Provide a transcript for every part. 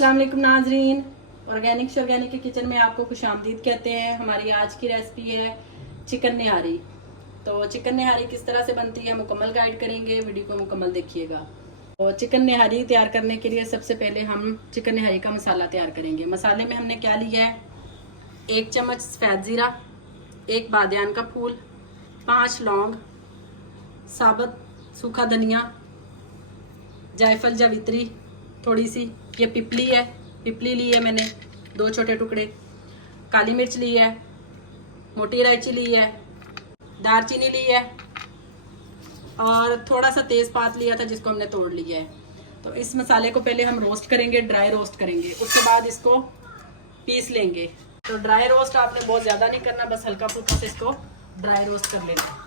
अस्सलाम वालेकुम नाजरीन, ऑर्गेनिक के किचन में आपको खुशामदीद कहते हैं। हमारी आज की रेसिपी है चिकन निहारी। तो चिकन निहारी किस तरह से बनती है मुकम्मल गाइड करेंगे, वीडियो को मुकम्मल देखिएगा। तो चिकन निहारी तैयार करने के लिए सबसे पहले हम चिकन निहारी का मसाला तैयार करेंगे। मसाले में हमने क्या लिया है, 1 चम्मच सफ़ेद ज़ीरा, 1 बादियान का फूल, 5 लौंग, साबुत सूखा धनिया, जायफल जावित्री थोड़ी सी, ये पिपली है, पिपली ली है मैंने 2 छोटे टुकड़े, काली मिर्च ली है, मोटी इलायची ली है, दालचीनी ली है और थोड़ा सा तेज़पात लिया था जिसको हमने तोड़ लिया है। तो इस मसाले को पहले हम रोस्ट करेंगे, ड्राई रोस्ट करेंगे, उसके बाद इसको पीस लेंगे। तो ड्राई रोस्ट आपने बहुत ज़्यादा नहीं करना, बस हल्का फुल्का से इसको ड्राई रोस्ट कर लेना।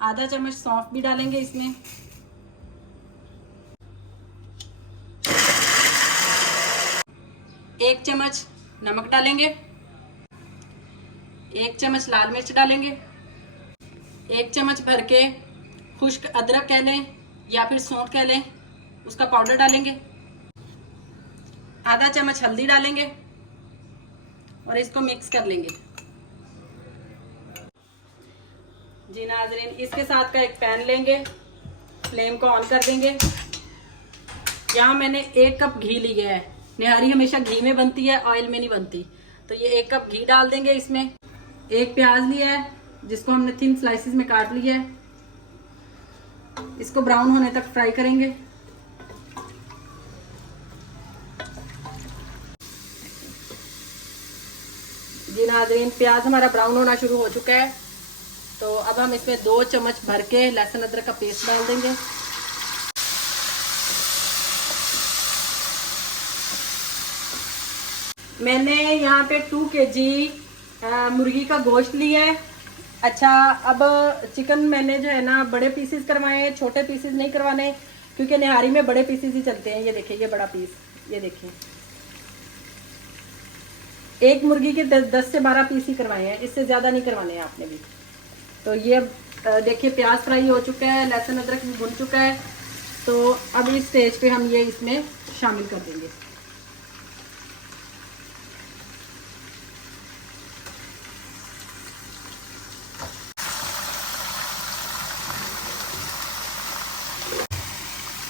आधा चम्मच सौंफ भी डालेंगे इसमें, एक चम्मच नमक डालेंगे, 1 चम्मच लाल मिर्च डालेंगे, 1 चम्मच भर के खुश्क अदरक कह लें या फिर सौंठ कह लें, उसका पाउडर डालेंगे, आधा चम्मच हल्दी डालेंगे और इसको मिक्स कर लेंगे। जी नाज़रीन, इसके साथ का एक पैन लेंगे, फ्लेम को ऑन कर देंगे। यहाँ मैंने 1 कप घी लिया है। निहारी हमेशा घी में बनती है, ऑयल में नहीं बनती। तो ये 1 कप घी डाल देंगे इसमें। 1 प्याज लिया है जिसको हमने थिन स्लाइसिस में काट लिया है, इसको ब्राउन होने तक फ्राई करेंगे। जी नाज़रीन, प्याज हमारा ब्राउन होना शुरू हो चुका है। तो अब हम इसमें 2 चम्मच भर के लहसुन अदरक का पेस्ट डाल देंगे। मैंने यहाँ पे 2 kg मुर्गी का गोश्त लिया है। अच्छा, अब चिकन मैंने जो है ना बड़े पीसेस करवाए हैं, छोटे पीसेस नहीं करवाने, क्योंकि निहारी में बड़े पीसेस ही चलते हैं। ये देखिए, ये बड़ा पीस, ये देखिए, एक मुर्गी के 10 से 12 पीस ही करवाए हैं, इससे ज़्यादा नहीं करवाने हैं आपने भी। तो ये देखिए प्याज फ्राई हो चुका है, लहसुन अदरक भी भुन चुका है। तो अब इस स्टेज पे हम ये इसमें शामिल कर देंगे।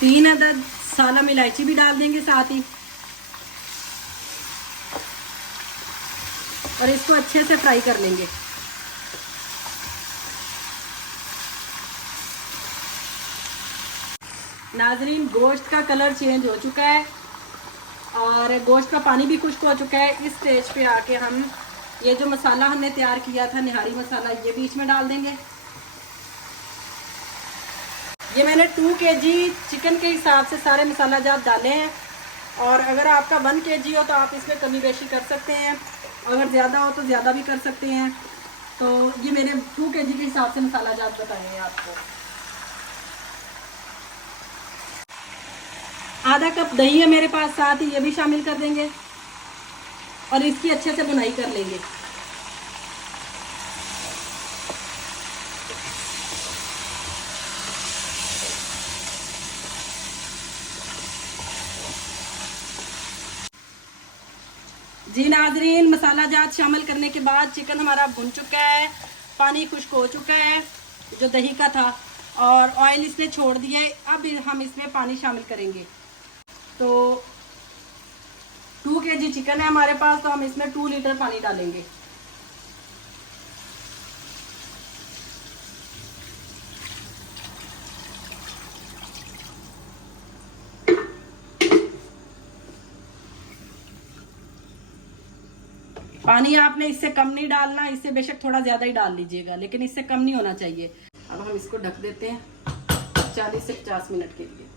तीन अदद सालम इलायची भी डाल देंगे साथ ही, और इसको अच्छे से फ्राई कर लेंगे। नाजरीन, गोश्त का कलर चेंज हो चुका है और गोश्त का पानी भी खुश्क हो चुका है। इस स्टेज पे आके हम ये जो मसाला हमने तैयार किया था, निहारी मसाला, ये बीच में डाल देंगे। ये मैंने 2 kg चिकन के हिसाब से सारे मसाला जात डाले हैं, और अगर आपका 1 kg हो तो आप इसमें कमी बेशी कर सकते हैं, अगर ज़्यादा हो तो ज़्यादा भी कर सकते हैं। तो ये मेरे 2 kg के हिसाब से मसाला जात बताए हैं आपको। आधा कप दही है मेरे पास, साथ ही ये भी शामिल कर देंगे और इसकी अच्छे से बुनाई कर लेंगे। जी नाजरीन, मसाला जात शामिल करने के बाद चिकन हमारा भुन चुका है, पानी खुश्क हो चुका है जो दही का था, और ऑयल इसने छोड़ दिया है। अब हम इसमें पानी शामिल करेंगे। तो 2 kg चिकन है हमारे पास, तो हम इसमें 2 लीटर पानी डालेंगे। पानी आपने इससे कम नहीं डालना, इससे बेशक थोड़ा ज़्यादा ही डाल लीजिएगा, लेकिन इससे कम नहीं होना चाहिए। अब हम इसको ढक देते हैं 40 से 50 मिनट के लिए।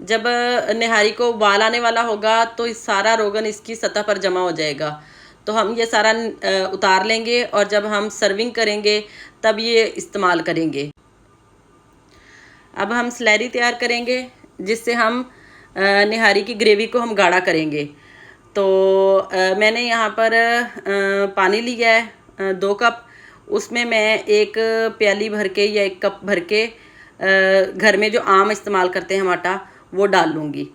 जब निहारी को उबाल आने वाला होगा तो इस सारा रोगन इसकी सतह पर जमा हो जाएगा। तो हम ये सारा उतार लेंगे और जब हम सर्विंग करेंगे तब ये इस्तेमाल करेंगे। अब हम स्लैरी तैयार करेंगे जिससे हम निहारी की ग्रेवी को हम गाढ़ा करेंगे। तो मैंने यहाँ पर पानी लिया है 2 कप, उसमें मैं एक प्याली भर के या एक कप भर के घर में जो आम इस्तेमाल करते हैं हम आटा, वो डाल लूँगी।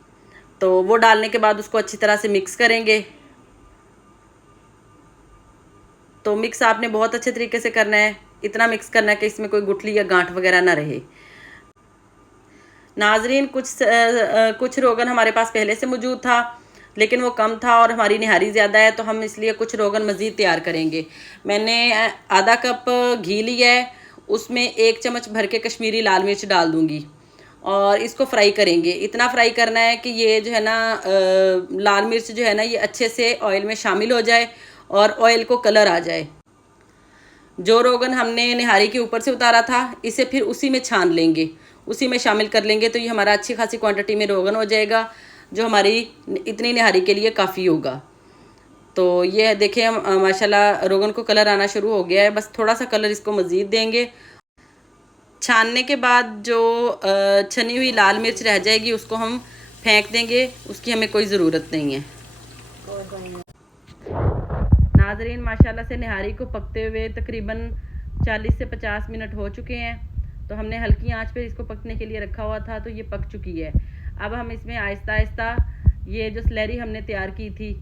तो वो डालने के बाद उसको अच्छी तरह से मिक्स करेंगे। तो मिक्स आपने बहुत अच्छे तरीके से करना है, इतना मिक्स करना है कि इसमें कोई गुठली या गांठ वगैरह ना रहे। नाजरीन, कुछ रोगन हमारे पास पहले से मौजूद था, लेकिन वो कम था और हमारी निहारी ज़्यादा है, तो हम इसलिए कुछ रोगन मज़ीद तैयार करेंगे। मैंने आधा कप घी लिया है, उसमें 1 चम्मच भर के कश्मीरी लाल मिर्च डाल दूँगी और इसको फ्राई करेंगे। इतना फ्राई करना है कि ये जो है ना लाल मिर्च जो है ना ये अच्छे से ऑयल में शामिल हो जाए और ऑयल को कलर आ जाए। जो रोगन हमने निहारी के ऊपर से उतारा था, इसे फिर उसी में छान लेंगे, उसी में शामिल कर लेंगे, तो ये हमारा अच्छी खासी क्वांटिटी में रोगन हो जाएगा, जो हमारी इतनी निहारी के लिए काफ़ी होगा। तो ये देखें, माशाल्लाह रोगन को कलर आना शुरू हो गया है। बस थोड़ा सा कलर इसको मज़ीद देंगे। छानने के बाद जो छनी हुई लाल मिर्च रह जाएगी उसको हम फेंक देंगे, उसकी हमें कोई ज़रूरत नहीं है। नाज़रीन, माशाल्लाह से निहारी को पकते हुए तकरीबन 40 से 50 मिनट हो चुके हैं। तो हमने हल्की आंच पे इसको पकने के लिए रखा हुआ था, तो ये पक चुकी है। अब हम इसमें आहिस्ता आहिस्ता ये जो स्लैरी हमने तैयार की थी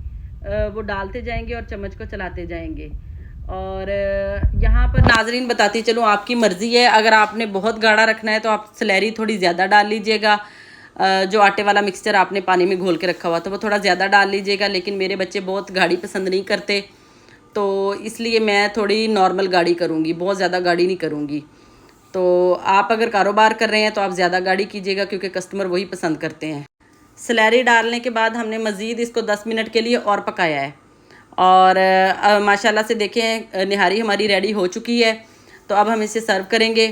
वो डालते जाएंगे और चम्मच को चलाते जाएंगे। और यहाँ पर नाजरीन बताती चलूँ, आपकी मर्ज़ी है, अगर आपने बहुत गाढ़ा रखना है तो आप स्लैरी थोड़ी ज़्यादा डाल लीजिएगा। जो आटे वाला मिक्सचर आपने पानी में घोल के रखा हुआ तो वो थोड़ा ज़्यादा डाल लीजिएगा, लेकिन मेरे बच्चे बहुत गाढ़ी पसंद नहीं करते, तो इसलिए मैं थोड़ी नॉर्मल गाढ़ी करूँगी, बहुत ज़्यादा गाढ़ी नहीं करूँगी। तो आप अगर कारोबार कर रहे हैं तो आप ज़्यादा गाढ़ी कीजिएगा, क्योंकि कस्टमर वही पसंद करते हैं। स्लैरी डालने के बाद हमने मज़ीद इसको 10 मिनट के लिए और पकाया है और माशाल्लाह से देखें निहारी हमारी रेडी हो चुकी है। तो अब हम इसे सर्व करेंगे।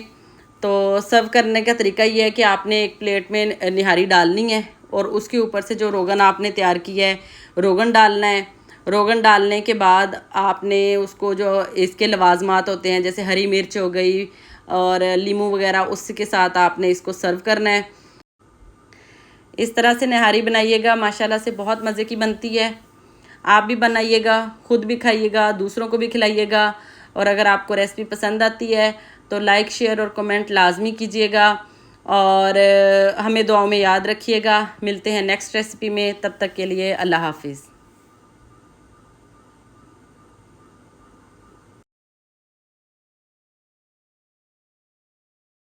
तो सर्व करने का तरीका ये है कि आपने एक प्लेट में निहारी डालनी है और उसके ऊपर से जो रोगन आपने तैयार किया है रोगन डालना है। रोगन डालने के बाद आपने उसको जो इसके लवाजमात होते हैं, जैसे हरी मिर्च हो गई और लीमू वगैरह, उसके साथ आपने इसको सर्व करना है। इस तरह से निहारी बनाइएगा, माशाल्लाह से बहुत मज़े की बनती है। आप भी बनाइएगा, ख़ुद भी खाइएगा, दूसरों को भी खिलाइएगा। और अगर आपको रेसिपी पसंद आती है तो लाइक, शेयर और कमेंट लाजमी कीजिएगा और हमें दुआओं में याद रखिएगा। मिलते हैं नेक्स्ट रेसिपी में, तब तक के लिए अल्लाह हाफिज़।